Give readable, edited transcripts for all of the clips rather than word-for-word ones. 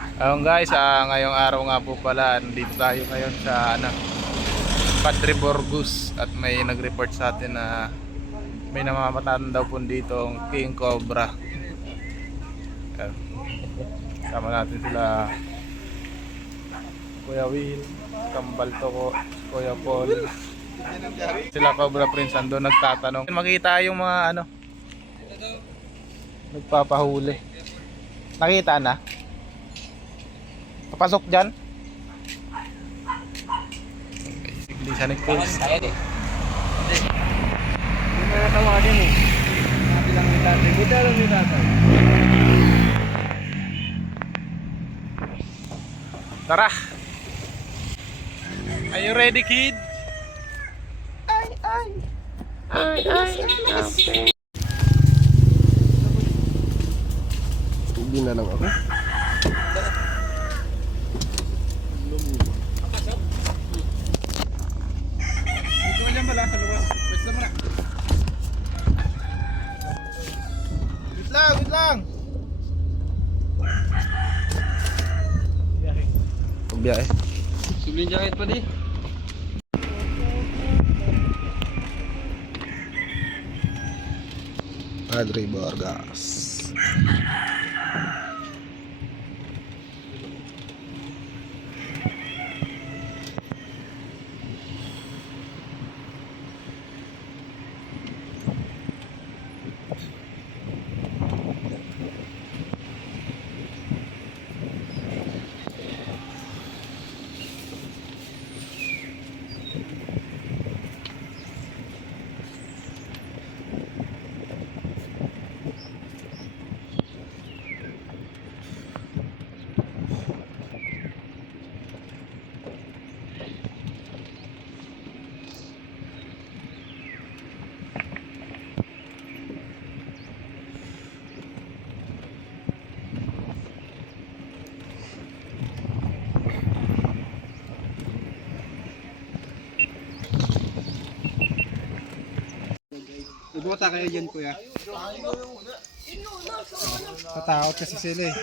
Ayun guys, ngayong araw nga po pala, dito tayo ngayon sa Padre Borgus at may nag-report sa atin na may namamataan daw po dito ang King Cobra. Ayan. Sama natin sila Kuya Will, Kambal Toko, Kuya Paul. Sila Cobra Prince ando nagtatanong. Makita yung mga nagpapahuli. Nakita na? Papasok dyan? Hindi siya nag-post. Hindi mo natawagin eh. Sabi lang ni tatay. Buta lang ni tatay. Tara! Are you ready, kid? Ay. Hindi na lang ako. Dito lang pala sa luwas. Wait lang muna. Wait lang! Biyahe. Sublin jacket pa di. Padre Borgas. Ibota kayo dyan kuya. Tatakot kasi sila eh.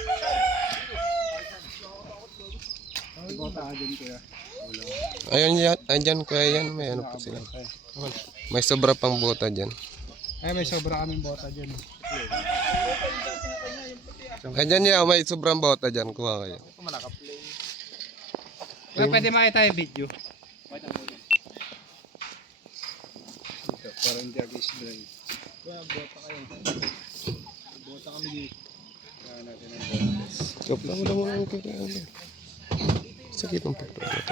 Ibota ka dyan kuya. Ayun yan, andyan kuya yan. May ano po sila. May sobra pang bota dyan. Ay may sobra kaming bota dyan. Andyan yan, may sobrang bota dyan. Kuha kayo. Kuya pwede makita yung video. Parang hindi agis dry. Kuya bota kayo. Bota kami dito. Kaya natin ang botas. Joke lang, wala mo lang kuya. Sakit ang pagpapota.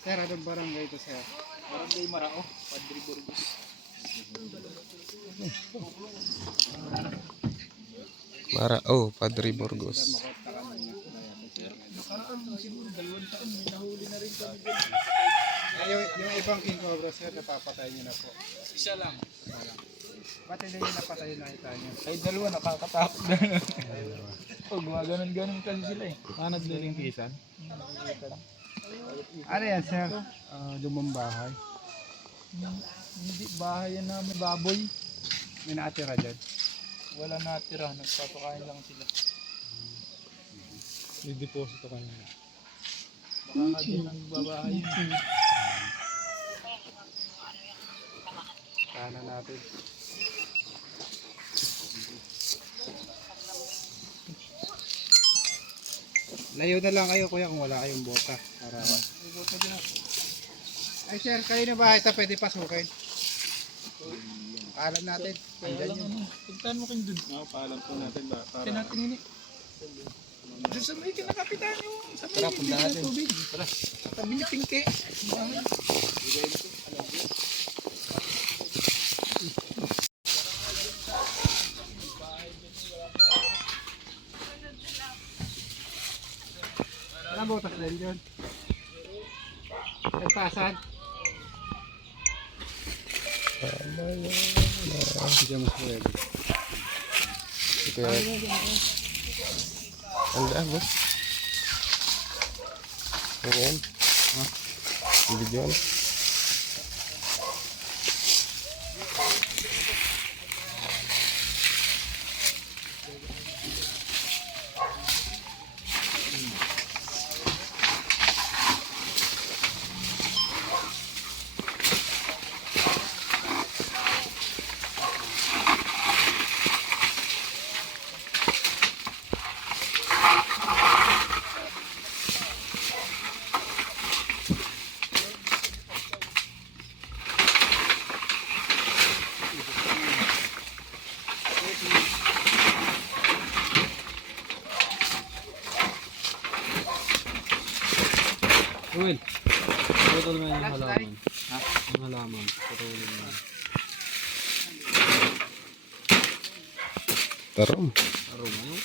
Sir, anong barangay ito sir? Barangay Marao, Padre Burgos. Padre Borgos. Yung ibang King Cobra sir, napapatay nyo na po. Isa lang. Ba't hindi nyo napatay yung nakita nyo? Ay, dalawa nakakatakot na. Oh, gumaganon-ganon kasi sila eh. Naglilingkisan. Ano yan sir? Lumang bahay. Hindi, bahay yan namin, baboy. May nakatira dyan. Wala natira, nagpapakain lang sila. I-deposito kayo na. Baka nga din ang babahay. Sana natin. Layo na lang kayo kuya kung wala kayong bota. Para ay sir, kayo na ba ito pwede pasukin? Alam natin. Andyan yun. Pagtaan mo kayo dun. Paalam po natin ba? Kasi natin ini. Dun sa may kinakapitan yung sa may Tara, punta natin. tubig. Tara. Tabi ni Pinke. Anong botas din dyan? Nagpasan? Hindi mo pwede. Kaya, ang boss. Ayan. Ang video ano? Will, putol mo yung halaman. Ha? Yung halaman. Putulin mo. Tarom. Aroma, no?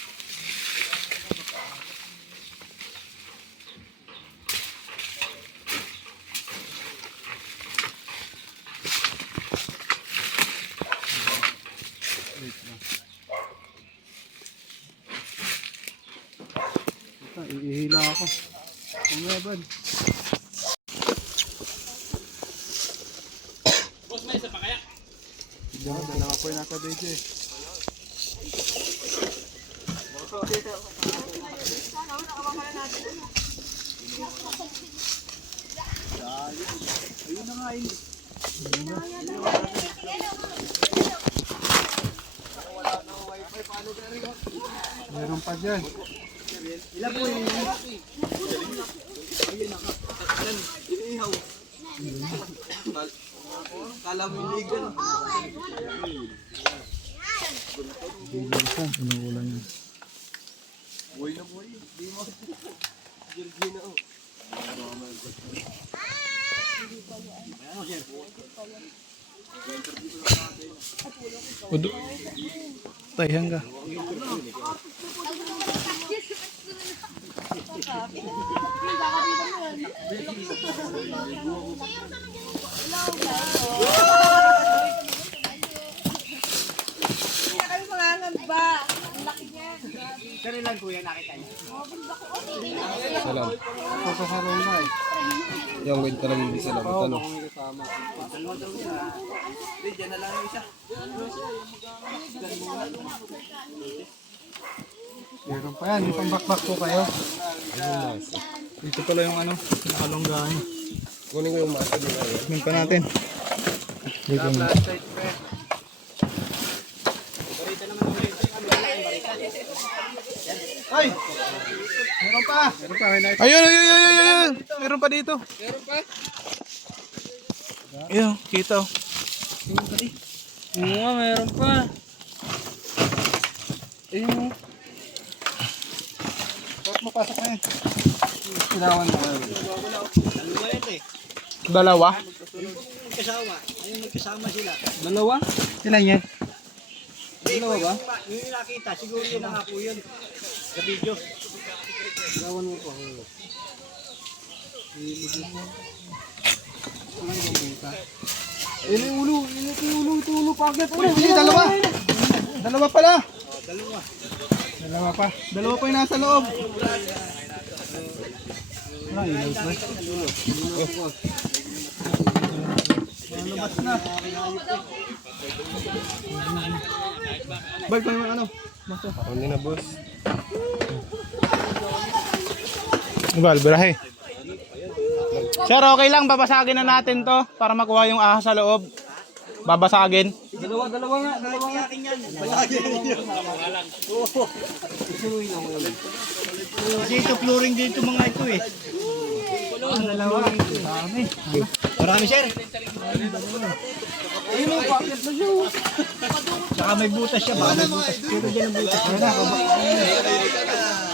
Ihila ako. Umaya bad. Boss, may isa pa kaya? Diyan, dalawa po yung nasa DJ. Ayun na nga yun. Meron pa dyan. Ilan po yung inihaw? Kala mo yung ligan. Inuulan yun. Buhay na buhay. Di mo. Georgina o. Tayhan ka. Kanilang kuya nakita niya? Salam. Papasaroon na eh. Yung wait ka lang hindi salam. Ano? Kung may kasama. Diyan na lang yung isa. Meron pa yan. Yung pambakbak po kayo. Dito pala yung ano, nakalonggahan. Kunin ko yung masa nila. Tingnan pa natin. Dito na. Ay! Meron pa! Meron pa, may night. Ayun. Meron pa dito. Meron pa? Ayun, kita. Oo nga, meron pa. Ayun. Bakit mapasok na yun? Kailangan mo kayo. Dalawa. Kasama. Ayun, magkasama sila. Dalawa? Ilan yan? Dalawa ba? Yung nakita, siguro yun ang ako yun. Sa video. Kailangan mo pa. Ayun yung ulo. Ito yung ulo. Pakit. Hindi, dalawa. Dalawa pala. Dalawa. Dalawa pa. Dalawa pa yung nasa loob. Ay, ilaw pa. Malabas na. Bal, kung ano? Ako na boss. Bal, birahe. Sir, okay lang. Babasagin na natin to para makuha yung ahas sa loob. Babasagin. Dalawa nga. Dito, flooring dito mga ito eh. Dalawa. Dami. Marami, sir. Ayun yung pakit na siya. Saka may butas siya. Baka may butas. Pero dyan ang butas.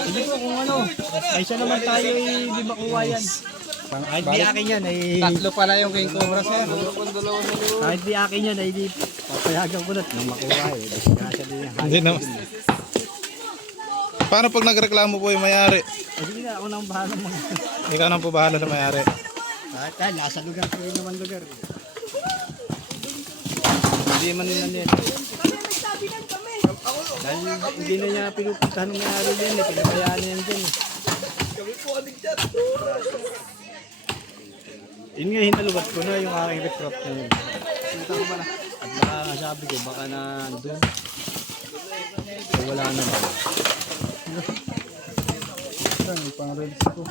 Hindi ko kung ano. Kaysa naman tayo eh, di makuha yan. Kahit di akin yan ay... Tatlo pala yung King Cobra, sir. Kahit di akin yan ay di... Papayagan ko na nang makuha eh. Kasi din yan. Hindi naman. Paano pag nagreklamo po yung mayari? Sige na, ako nang bahala mga... Ikaw nang po bahala sa mayari. Kahit nasa lugar ko yun naman lugar. Hindi man nila nila. Dahil hindi na niya pinupuntahan ng mayari din eh. Pinabayaan na yan dyan eh. Yun nga, hinalubat ko na yung aking recraft na yun. At baka nga sabi ko, baka na doon. So, wala naman. Yung pang-reels ko.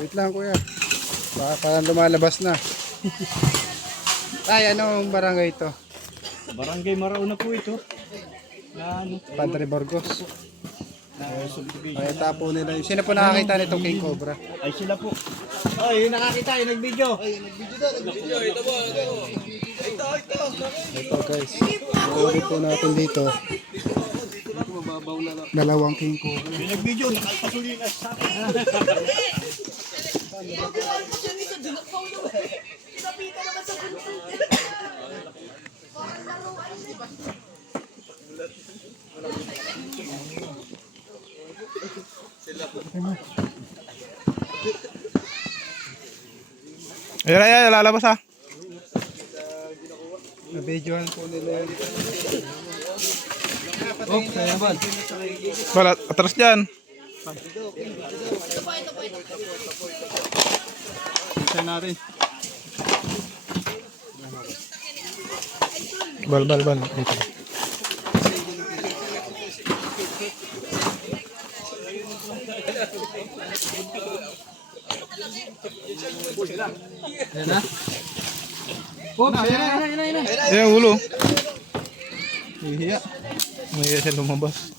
Wait lang, kuya. Baka parang lumalabas na. Ay, anong barangay ito? Barangay Marao na po ito. Na ano? Padre Burgos. Na subdivision. Ay, tapo nila. Sino po nakakita nitong King Cobra? Ay sila po. Ay, yung nakakita, yung nag-video. Ito guys. Ulit po natin dito. Dalawang king ko. Ayan, ayan, lalabas ha. Nabidyohan po nila yan. Oh, kaya ba? Balat, atras dyan. Isa natin. Bal. Ito. Yan na? Oh, ayan na. Ayan, ulo. Hihiya. May siya lumabas.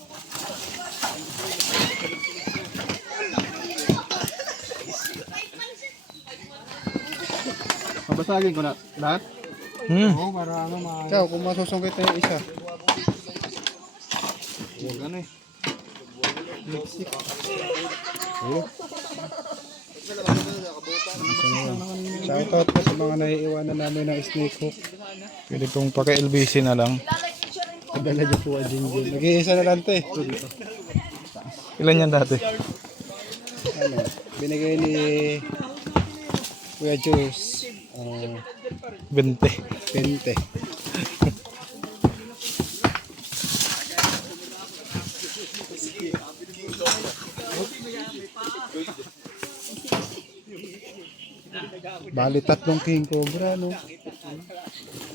Mabasagin ko na lahat. Oo, para ano Ciao, kung masusungkit na yung isa. Huwag ano eh. Lipstick. Shoutout po sa mga naiiwanan namin ng snake hook. Pwede kong paka-LBC na lang. Padala niyo po ang jingle. Nag-iisa na lang ito eh. Ilan yan dati? Ano, binigay ni Kuya Juice. 20. 20. Bali 3 king cobra no.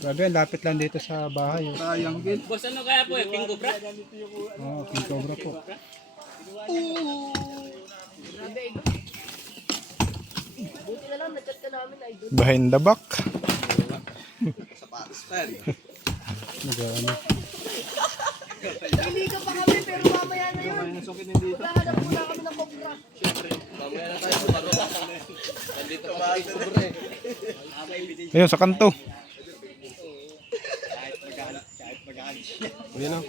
Grabe, lapit lang dito sa bahay. Triangle. Boss, ano kaya po eh? King Cobra? Oh, king cobra po. Behind the back. Nag-ano. Hindi ka pa kami pero mamaya na yun. Maghahanap muna kami ng cobra. Ayun, sa kanto. Ayan o.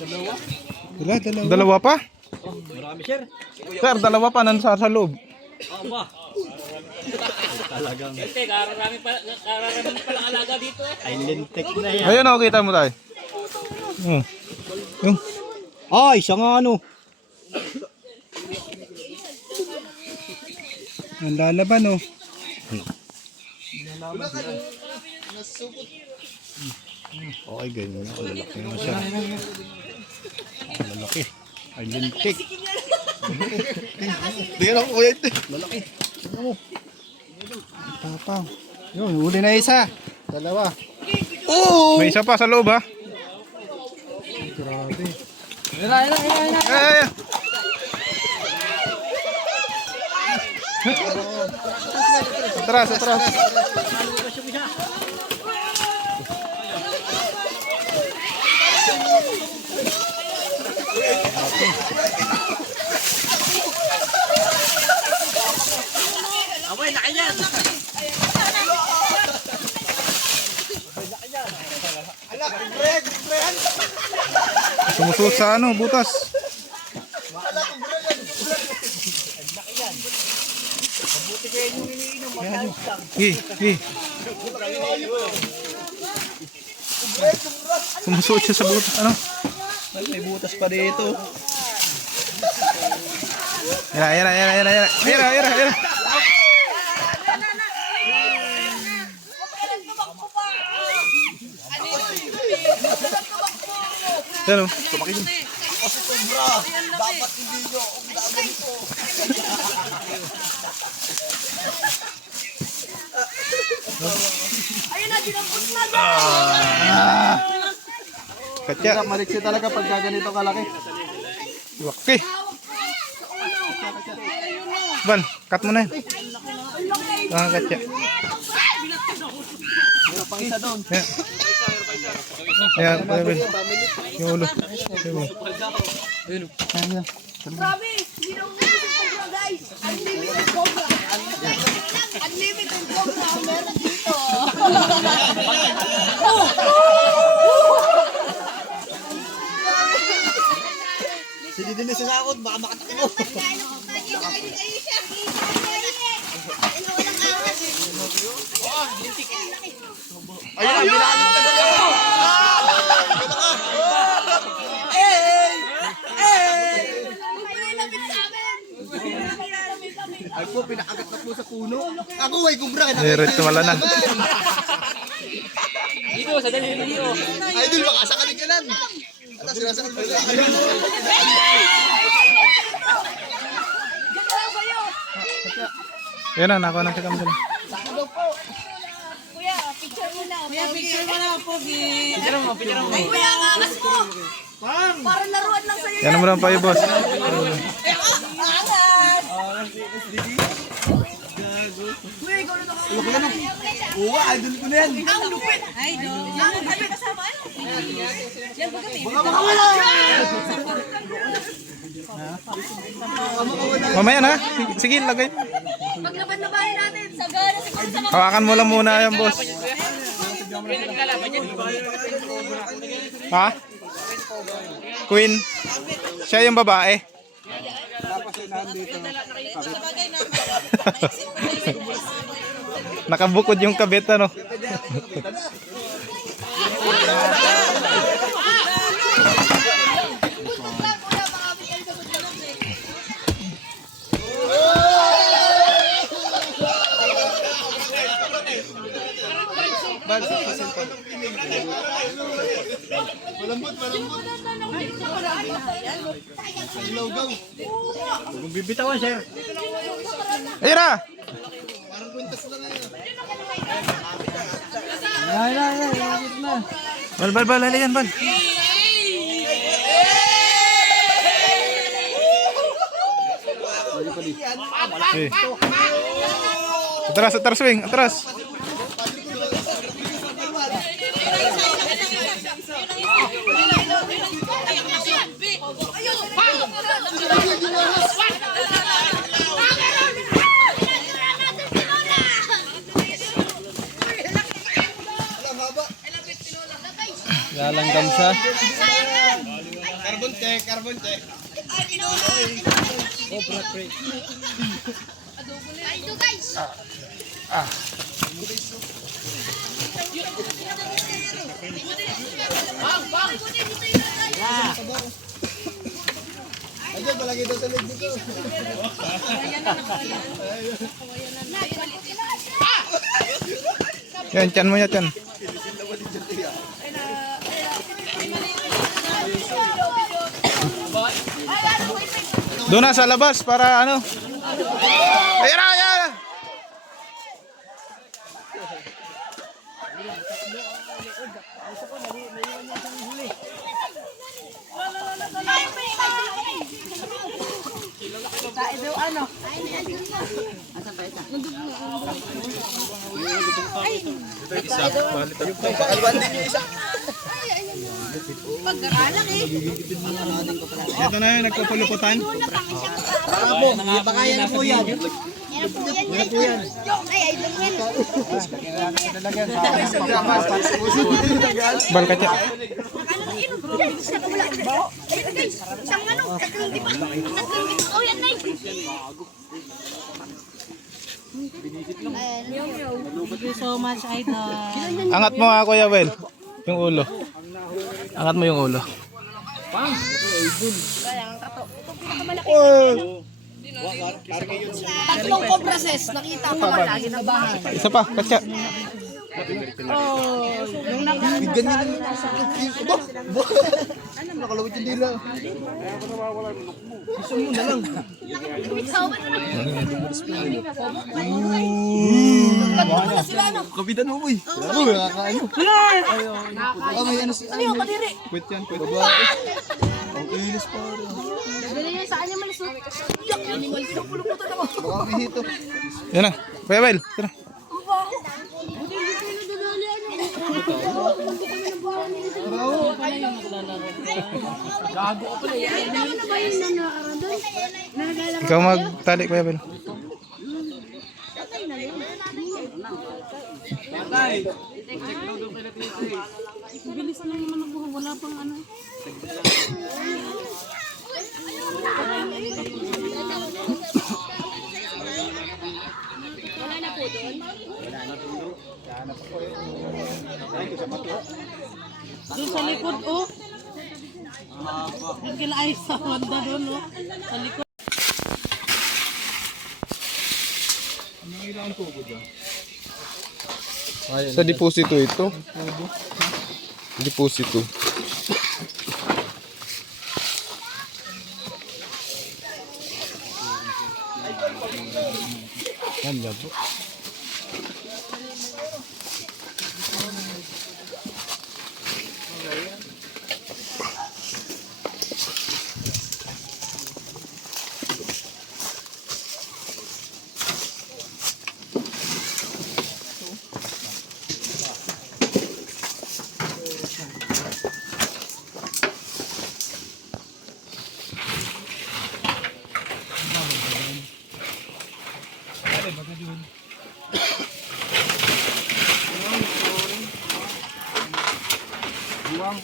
Dalawa. Dalawa pa? Marami, sir. Sir, dalawa pa nasa sa loob. Oo ba? Talagang Hindi, kararami pala alaga dito eh. ay lintik na yan. Ayun, oh, kita mo tayo. Yung. Ay, siya nga ano. Ang lalaban oh. Okay, ganyan. Lalaki na siya. Lalaki. Ay lintik. Tingnan ako kuya ito. Lalaki. Tapang. Yun, huli na isa. Dalawa. May isa pa sa loob ha. Grabe. Eh. Atras. Away, laki yan! Sumusuot sa ano, butas. Sumusuot siya sa butas, ano? May butas pa dito. Yara. Ano? Ayun na, dinampot na. Katya. Maliksi talaga pag ganito kalaki. Laki. Ban, cut mo na yun. Katya. Ayan, Pavel. Yung ulo. Grabe, hindi na umiisin cobra guys. Unlimited cobra. Unlimited cobra ang meron dito. Sige din sa sakot, baka makatakot mo. Ayun, bilalim ka sa iyo. Ay po, pinakagat na po sa puno. Ako ay kubra. Diretso malanan. Dito, sa dalili dito. Idol, baka sa kalikanan. At sinasakot mo sa iyo. Yan na, nakuha na si Cam dyan. Kuya, picture mo na. Kuya, picture mo na, Pogi. Picture mo. Ay, kuya, ang angas mo. Para laruan lang sa'yo. Yan mo lang pa yung boss. Angas. Kuya, ikaw na nakakita. Oo, idol ko na yan. Ang lupit. Ay, do. Ang sabi kasama. Yan ba kami? Baka makawala. Mamaya na. Sige, lagay. Paglabas na bahay natin. Sagana, siguro sa mga... Hawakan mo lang muna yan, boss. Ha? Queen. Siya yung babae. Nakabukod yung kabit, ano? Kung bibitawan, sir. Ayun na! Bal, lalian, bal. Eh. Atras, swing, atras. Lalanggam siya. Carbon check. Ay, ito guys. Ayun, palagi daw sa leg dito. Yan, tiyan mo yan, tiyan. Doon na sa labas para ano. Ayan na, ayan na. Pakalwan din yung isa. Pagkakalang eh. Ito na yun, nagpapuluputan. Baka yan po yan. Yan po yan. Ay, ay, yan. Bal ka tiyan. Ayun guys, isang ano, tatlong diba? Oh, yan na Thank you so much, Idol. Angat mo nga, Kuya Well. Yung ulo. Angat mo yung ulo. Tatlong cobra ses, nakita mo ba lagi na bahay? Isa pa, katya. Ganyan yung nakalawit yung dila. Gusto mo na lang. Ganito pala sila ano? Kapitan mo, boy. Oo, nakakaano. May ano si... Ano yung kadiri? Quit yan, quit. Babae. Ang ilis pa rin. Dali niya sa kanya malis. Yak, animal. Puluputan ako. Baka may hito. Yan na. Kuya Well, tara. Ang baho. Buti hindi kayo nadadali ano. Hindi kami nabahan dito. Gago ka pala. Ano na ba yung nanakaradol? Nagagalang Ikaw magtali, Kuya Well. Bilis na naman ako. Wala pang ano. Wala na po doon. Doon sa likod, oh. Doon kila ay sa Honda doon, oh. Sa likod. Sa deposito ito. Deposito. Yan, labo. Buwang.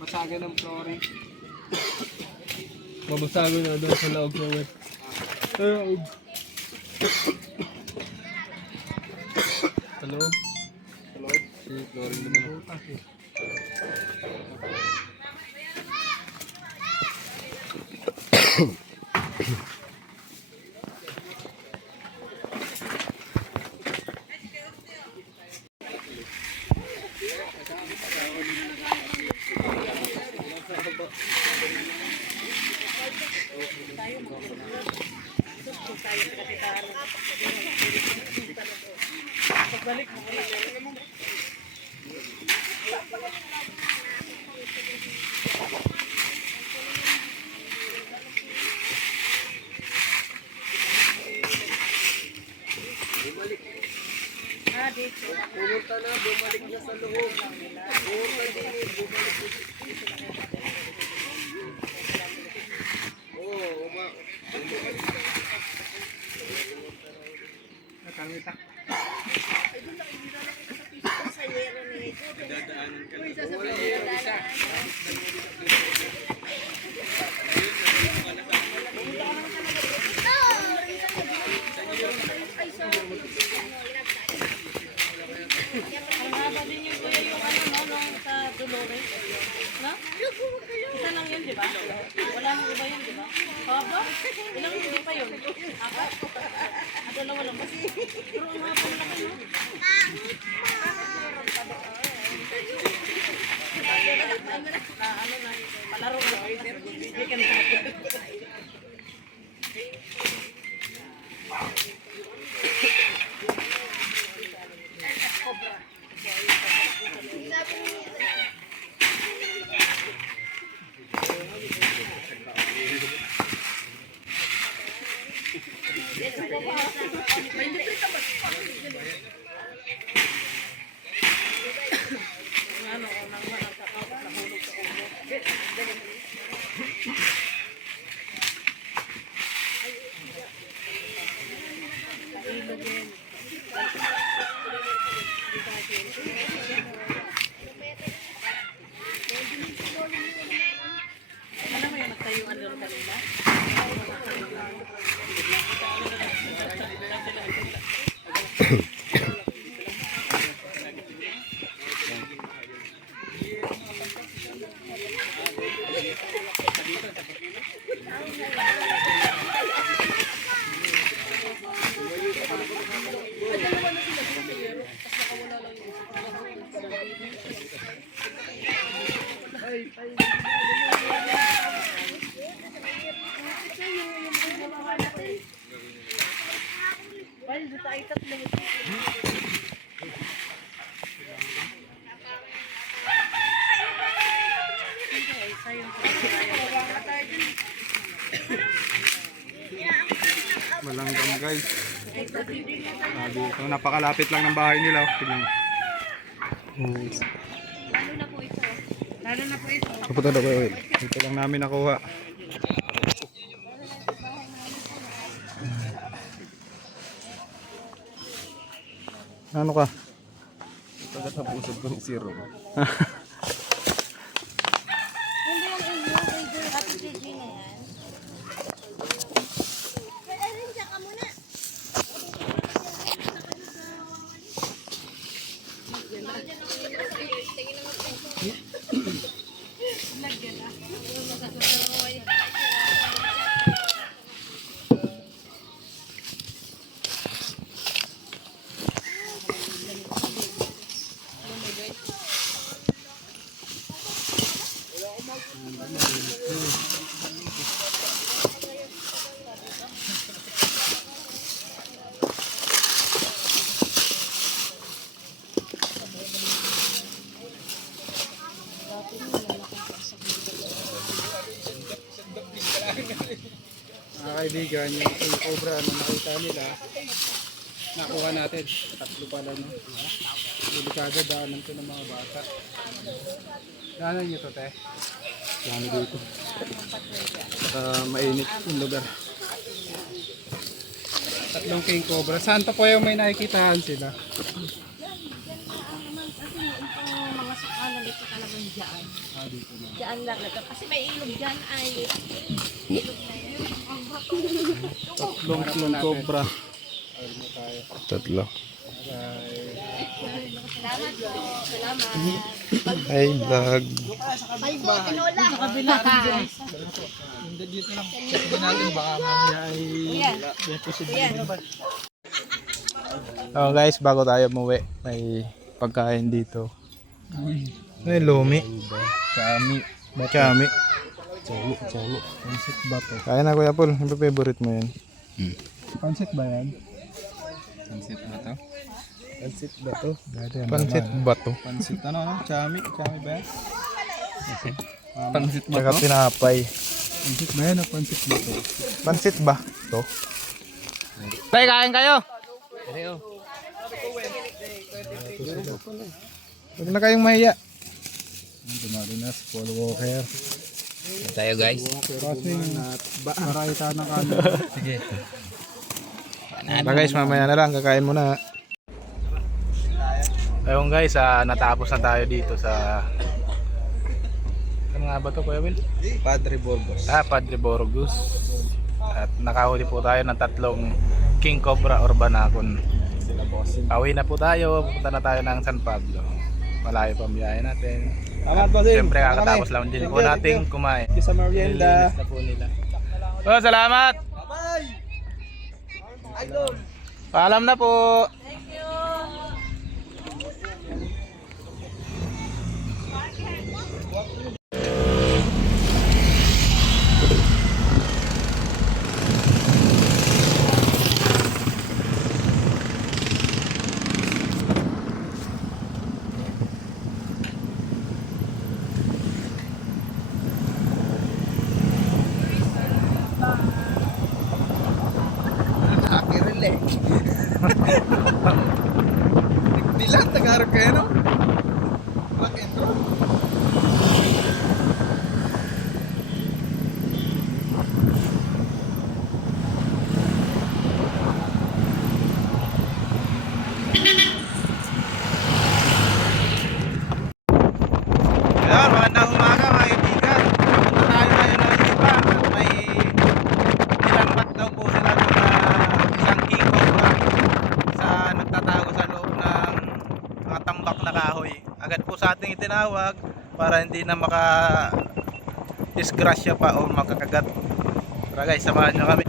Basagan ng flooring. Mabasago na doon sa laog ng web. Hello? Hello? Flooring naman. Ang haba din yung kuya yung ano, no, nung sa Dolores. No? Isa lang yun, di ba? Wala nang iba yun, di ba? Haba? Ilang hindi pa yun? Apat? Dalawa lang. Pero ang haba malaki, no? Na ano na, palaro na. Hindi ka na. Ano, nang nakakahulog sa ulo. Alam mo yung nagtayuan doon kanina? Malanggam guys. Sabi ito, napakalapit lang ng bahay nila. Tingnan mo. Lalo na po ito. Kapunta na ko yun. Ito lang namin nakuha. Ano ka? Pagkatapusod ko ni Zero. Hindi yung inyo, KJ, Ate KJ na yan. Ayun, siya ka muna. Mga kaibigan, yung king cobra na nakita nila, nakuha natin. 3 pala, no? Delikado, daanan to ng mga bata. Daanan nyo to, te? Daanan dito. Mainit yung lugar. 3 king cobra. Saan pa po yung may nakikitahan sila? Mga sukala dito talagang dyan. Dito na. Dyan lang. Kasi may ilog dyan ay. 3 king cobra. Ayun na tayo. 3. Salamat po. Salamat. Ay, vlog. Tinola. Sa kabila ka. Dito lang. Check din natin baka mamaya ay may posibilidad. Oh guys, bago tayo umuwi, may pagkain dito. May lumi. Chami. Chami. Chami. Pansit ba to? Kaya na Kuya Paul, yung favorite mo yan. Pansit ba yan? Pansit ba to? Pansit ba to? Pansit ba to? Pansit ano? Chami? Chami ba yan? Pansit ba to? Tsaka tinapay. Pansit ba yan o pansit ba to? Pansit ba to? Tay, kain kayo! Huwag na kayong mahiya. Dumali na si Paul Walker. Tayo guys. Kasi maray ka na kanin. Sige. Guys, mamaya na lang, kakain muna. Ayun guys, natapos na tayo dito sa... Ano nga ba ito, Kuya Will? Padre Burgos. Padre Burgos. At nakahuli po tayo ng 3 king cobra or banakon. Pauwi na po tayo, pupunta na tayo ng San Pablo. Malayo pa ang biyahe natin. Siyempre kakatapos lang din po nating kumain. Sa merienda. Nilinis na po nila. Oh, salamat! Paalam na po! Bilang tagarap kayo, no? Rock and roll. Ayan, magandang umaga mga kaibigan. Punta tayo ngayon ng iba at may nilambat daw po sila doon na isang king cobra sa nagtatago sa loob ng mga tambak na kahoy. Agad po sa ating itinawag para hindi na maka disgrasya pa o makakagat. Tara guys, samahan nyo kami.